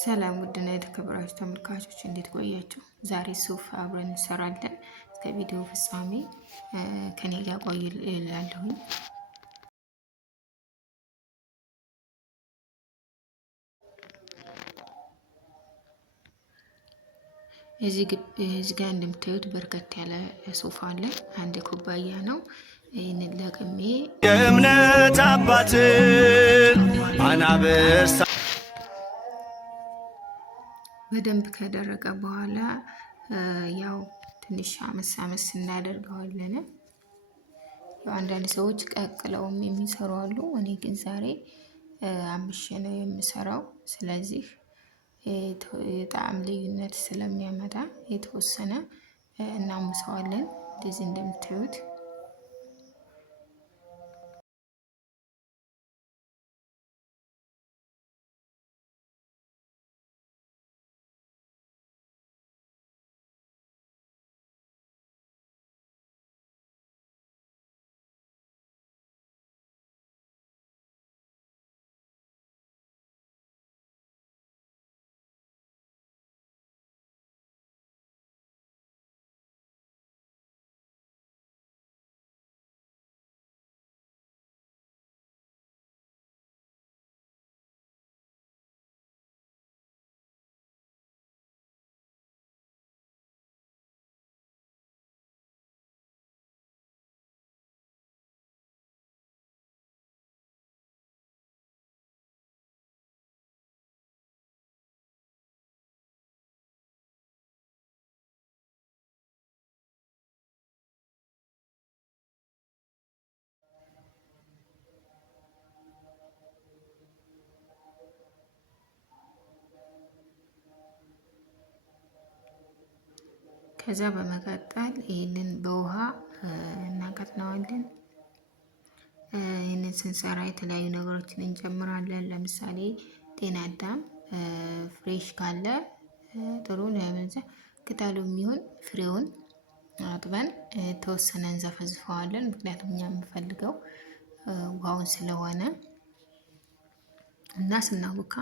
ሰላም ውድና የተከበራችሁ ተመልካቾች እንዴት ቆያችሁ? ዛሬ ሱፍ አብረን እንሰራለን። እስከ ቪዲዮ ፍጻሜ ከኔ ጋር ቆዩ እላለሁኝ። እዚህ ጋር እንደምታዩት በርከት ያለ ሱፍ አለ። አንድ ኩባያ ነው። ይህንን ለቅሜ የእምነት አባት አናብስት በደንብ ከደረቀ በኋላ ያው ትንሽ አመስ አመስ እናደርገዋለን። ያው አንዳንድ ሰዎች ቀቅለውም የሚሰሩ አሉ። እኔ ግን ዛሬ አምሼ ነው የምሰራው። ስለዚህ የጣዕም ልዩነት ስለሚያመጣ የተወሰነ እናምሰዋለን። እንደዚህ እንደምታዩት ከዛ በመቀጠል ይህንን በውሃ እናቀጥነዋለን። ይህንን ስንሰራ የተለያዩ ነገሮችን እንጨምራለን። ለምሳሌ ጤና አዳም ፍሬሽ ካለ ጥሩ ለመዘ ቅጠሉ የሚሆን ፍሬውን አጥበን ተወሰነ እንዘፈዝፈዋለን። ምክንያቱም እኛ የምንፈልገው ውሃውን ስለሆነ እና ስናቡካ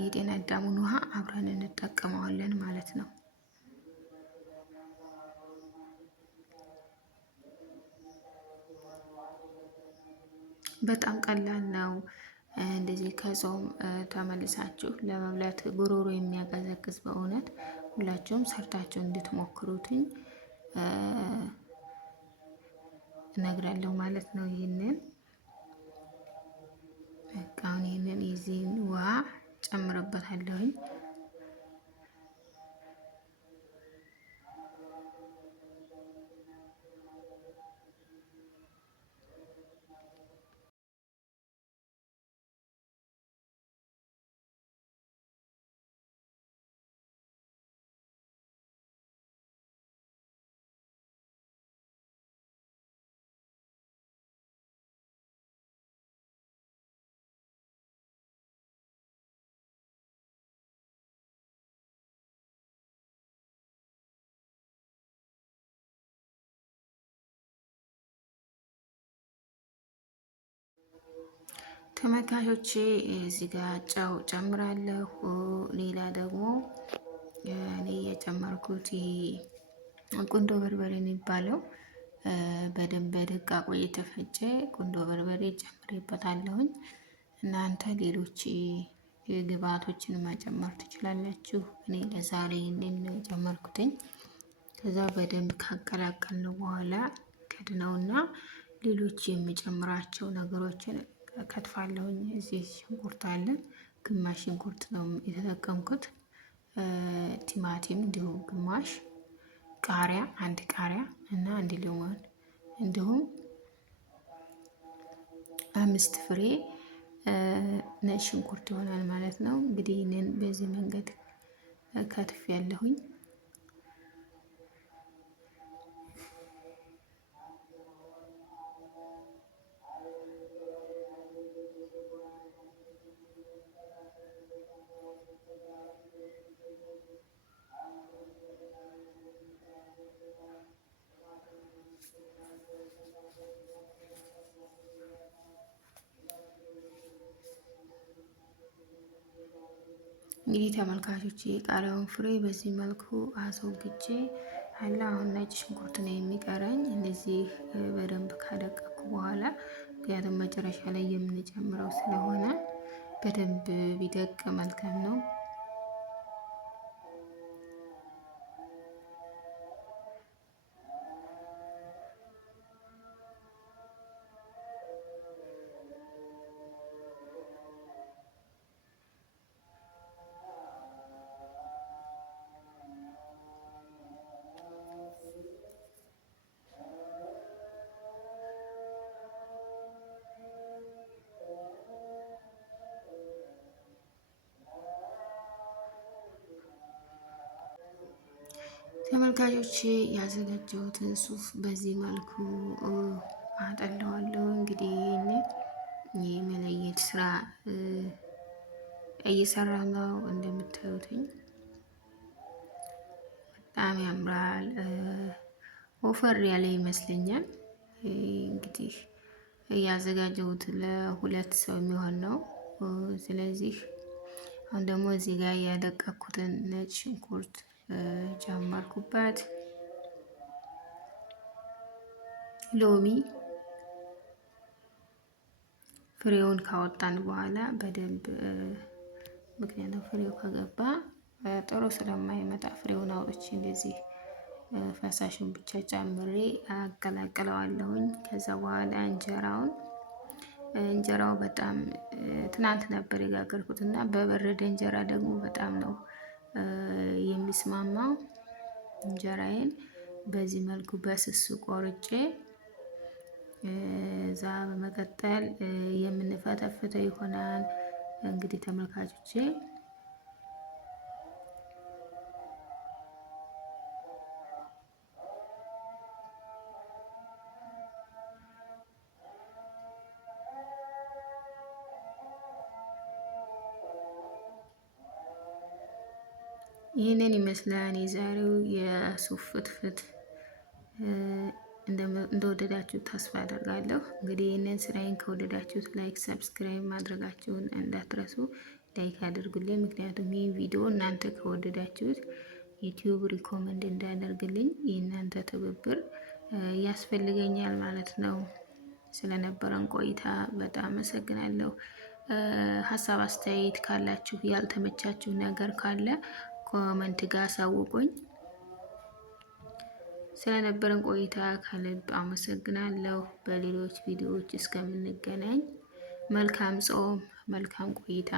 የጤና አዳሙን ውሃ አብረን እንጠቀመዋለን ማለት ነው። በጣም ቀላል ነው። እንደዚህ ከጾም ተመልሳችሁ ለመብላት ጉሮሮ የሚያቀዘቅዝ በእውነት ሁላችሁም ሰርታችሁ እንድትሞክሩትኝ እነግራለሁ ማለት ነው። ይህንን አሁን ይህንን የዚህን ውሃ ጨምርበታለሁኝ። ተመልካቾቼ እዚህ ጋር ጨው ጨምራለሁ። ሌላ ደግሞ እኔ የጨመርኩት ይሄ ቁንዶ በርበሬ የሚባለው በደንብ በደቃቁ የተፈጨ ቁንዶ በርበሬ ጨምሬበታለሁኝ። እናንተ ሌሎች ግብአቶችን መጨመር ትችላላችሁ። እኔ ለዛሬ ይህንን ነው የጨመርኩትኝ። ከዛ በደንብ ካቀላቀልነው በኋላ ከድነውና ሌሎች የሚጨምራቸው ነገሮችን ከትፋለሁኝ። እዚህ ሽንኩርት አለ፣ ግማሽ ሽንኩርት ነው የተጠቀምኩት። ቲማቲም እንዲሁ ግማሽ፣ ቃሪያ አንድ ቃሪያ እና አንድ ሊሞን እንዲሁም 5 ፍሬ ነጭ ሽንኩርት ይሆናል ማለት ነው። እንግዲህ ይህንን በዚህ መንገድ ከትፍ ያለሁኝ። እንግዲህ ተመልካቾች የቃሪያውን ፍሬ በዚህ መልኩ አስወግጄ አለ። አሁን ነጭ ሽንኩርት ነው የሚቀረኝ። እንደዚህ በደንብ ካደቀኩ በኋላ ምክንያቱም መጨረሻ ላይ የምንጨምረው ስለሆነ በደንብ ቢደቅ መልካም ነው። ተመልካቾች ያዘጋጀሁትን ሱፍ በዚህ መልኩ አጠለዋለሁ። እንግዲህ ይህንን የመለየት ስራ እየሰራ ነው። እንደምታዩትኝ በጣም ያምራል። ወፈር ያለ ይመስለኛል። እንግዲህ ያዘጋጀሁት ለሁለት ሰው የሚሆን ነው። ስለዚህ አሁን ደግሞ እዚህ ጋር ያደቀኩትን ነጭ ሽንኩርት ጨመርኩበት። ሎሚ ፍሬውን ካወጣን በኋላ በደንብ ምክንያቱም ፍሬው ከገባ ጥሩ ስለማይመጣ ፍሬውን አውጥቼ እንደዚህ ፈሳሹን ብቻ ጨምሬ አቀላቅለዋለሁኝ። ከዛ በኋላ እንጀራው በጣም ትናንት ነበር የጋገርኩት እና በበረደ እንጀራ ደግሞ በጣም ነው የሚስማማው። እንጀራዬን በዚህ መልኩ በስሱ ቆርጬ እዛ በመቀጠል የምንፈተፍተው ይሆናል። እንግዲህ ተመልካቾቼ ይህንን ይመስላል የዛሬው የሱፍ ፍትፍት። እንደወደዳችሁት ተስፋ አደርጋለሁ። እንግዲህ ይህንን ስራዬን ከወደዳችሁት ላይክ፣ ሰብስክራይብ ማድረጋችሁን እንዳትረሱ። ላይክ አድርጉልኝ፣ ምክንያቱም ይህ ቪዲዮ እናንተ ከወደዳችሁት ዩቲዩብ ሪኮመንድ እንዳደርግልኝ የእናንተ ትብብር ያስፈልገኛል ማለት ነው። ስለነበረን ቆይታ በጣም አመሰግናለሁ። ሀሳብ አስተያየት ካላችሁ፣ ያልተመቻችሁ ነገር ካለ ኮመንት ጋር አሳውቁኝ። ስለነበረን ቆይታ ከልብ አመሰግናለሁ። በሌሎች ቪዲዮዎች እስከምንገናኝ መልካም ጾም፣ መልካም ቆይታ